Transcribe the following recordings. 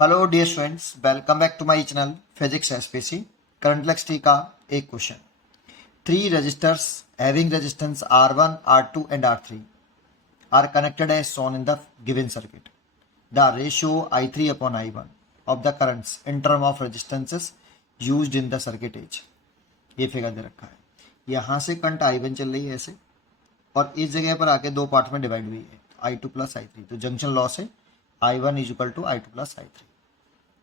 Hello dear students, welcome back to my channel physics SPC. Current electricity का एक question. Three registers having resistance R1, R2 and R3 are connected as shown in the given circuit. The ratio I3 upon I1 of the currents in term of resistances used in the circuit is। ये figure दे रखा है। यहाँ से current I1 चल रही है ऐसे, और इस जगह पर आके दो पार्ट में डिवाइड हुई है, I2 प्लस I3। तो जंक्शन लॉस है I1 is equal to I2 plus I3।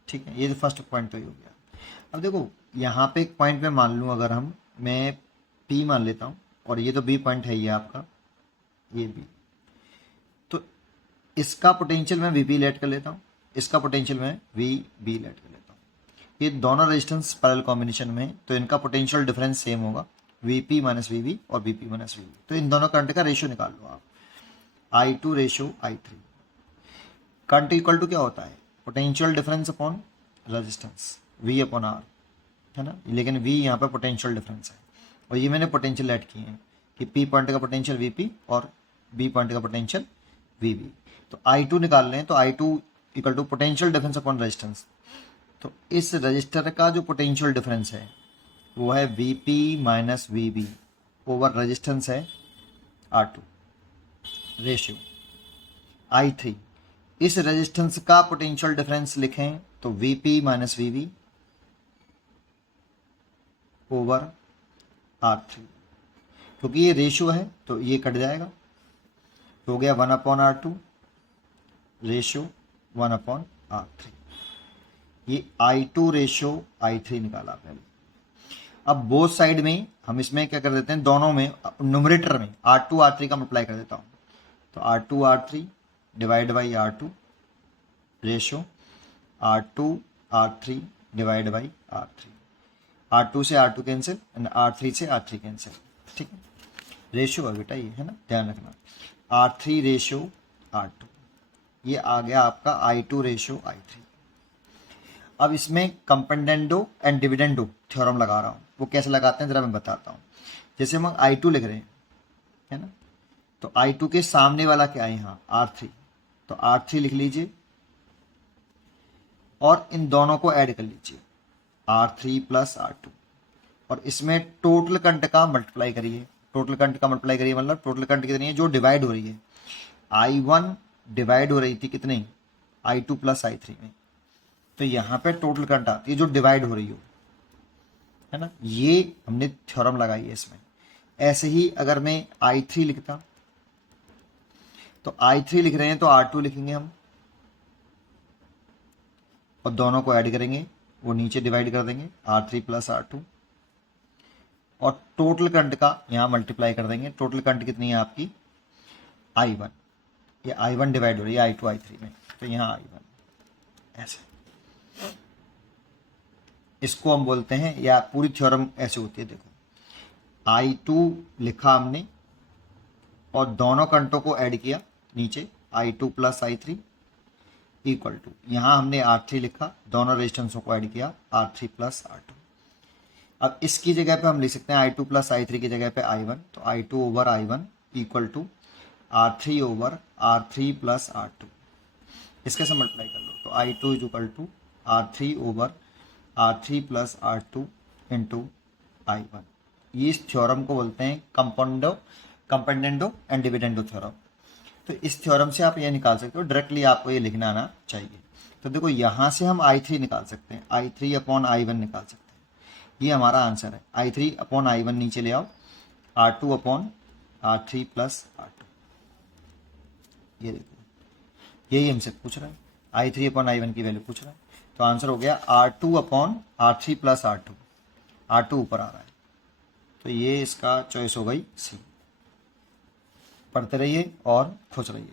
ठीक है, ये तो फर्स्ट पॉइंट तो ही हो गया। अब देखो यहाँ पे एक पॉइंट में मान लूँ, अगर मैं P मान लेता हूँ और ये तो B पॉइंट है, ये आपका ये B, तो इसका पोटेंशियल मैं VP लेट कर लेता हूँ, इसका पोटेंशियल मैं VB लेट कर लेता हूँ। ये दोनों रेजिस्टेंस पैरेलल कॉम्बिनेशन में, तो इनका पोटेंशियल डिफरेंस सेम होगा, VP माइनस VB और VP माइनस VB। तो इन दोनों करंट का रेशियो निकाल लो आप, I2 ratio I3। Current equal to क्या होता है, potential difference upon resistance V upon R, है ना। लेकिन V यहाँ पर पोटेंशियल डिफरेंस है, और ये मैंने पोटेंशियल ऐड किए हैं कि P पॉइंट का पोटेंशियल VP और B पॉइंट का पोटेंशियल VB। तो I2 निकाल लें, तो I2 equal to potential difference upon resistance. तो इस रजिस्टर का जो पोटेंशियल डिफरेंस है वो है VP minus VB over resistance है R2 रेशियो I3। इस रेजिस्टेंस का पोटेंशियल डिफरेंस लिखें तो VP minus VB over R3। क्योंकि ये रेशियो है तो ये कट जाएगा, हो गया 1 upon R2 ratio 1 upon R3। ये I2 रेशियो I3 निकाला पहले। अब बोथ साइड में हम इसमें क्या कर देते हैं, दोनों में न्यूमरेटर में R2 R3 का मल्टीप्लाई कर देता हूँ। तो R2 R3 divide by R2 ratio R2 R3 divide by R3। R2 से R2 कैंसिल एंड R3 से R3 कैंसिल। ठीक है, रेशियो है बेटा ये, है ना, ध्यान रखना। R3 रेशियो R2, ये आ गया आपका I2 रेशियो I3। अब इसमें कंपेंडेंडो एंड डिविडेंडो थ्योरम लगा रहा हूँ। वो कैसे लगाते हैं जरा मैं बताता हूँ। जैसे हम I2 लिख रहे हैं, है ना, तो I2 के सामने वाला क्या है यहाँ R3, तो R3 लिख लीजिए और इन दोनों को ऐड कर लीजिए R3 प्लस R2, और इसमें टोटल करंट का मल्टीप्लाई करिए। टोटल करंट का मल्टीप्लाई करिए मतलब टोटल करंट कितनी है जो डिवाइड हो रही है। I1 डिवाइड हो रही थी कितनी, I2 प्लस I3 में, तो यहाँ पे टोटल करंट आती है जो डिवाइड हो रही हो, है ना। ये हमने थ्योरम लगाई है इसमें। ऐसे ही अगर मैं I3 लिखता, तो I3 लिख रहे हैं तो R2 लिखेंगे हम, और दोनों को ऐड करेंगे, वो नीचे डिवाइड कर देंगे R3 प्लस R2, और टोटल करंट का यहाँ मल्टीप्लाई कर देंगे। टोटल करंट कितनी है आपकी I1, ये I1 डिवाइड हो रही है I2 I3 में, तो यहाँ I1 ऐसे, इसको हम बोलते हैं, या पूरी थ्योरम ऐसे होती है। देखो I2 लिखा हमने और दोनों करंटों को ऐड किया नीचे, I2 plus I3 equal to, यहाँ हमने R3 लिखा, दोनों रेजिस्टेंसों को ऐड किया R3 प्लस R2। अब इसकी जगह पे हम लिख सकते हैं I2 प्लस I3 की जगह पे I1, तो I2 over I1 equal to R3 over R3 plus R2। इसके से मल्टीप्लाई कर लो, तो I2 is equal to R3 over R3 plus R2 into I1। ये इस थ्योरम को बोलते हैं कंपेंडेंडो एंड डिविडेंडो थ्योरम। तो इस थ्योरम से आप ये निकाल सकते हो, डायरेक्टली आपको ये लिखना आना चाहिए। तो देखो यहाँ से हम I3 निकाल सकते हैं, I3 अपॉन I1 निकाल सकते हैं, ये हमारा आंसर है। I3 अपॉन I1 नीचे ले आओ, R2 upon R3 plus R2, ये देखो यही हमसे पूछ रहा है, I3 अपॉन I1 की वैल्यू पूछ रहा है। तो आंसर हो गया R2 upon R3 plus R2, R2 ऊपर आ रहा है, तो ये इसका चॉइस हो गई सी। पढ़ते रहिए और खुश रहिए।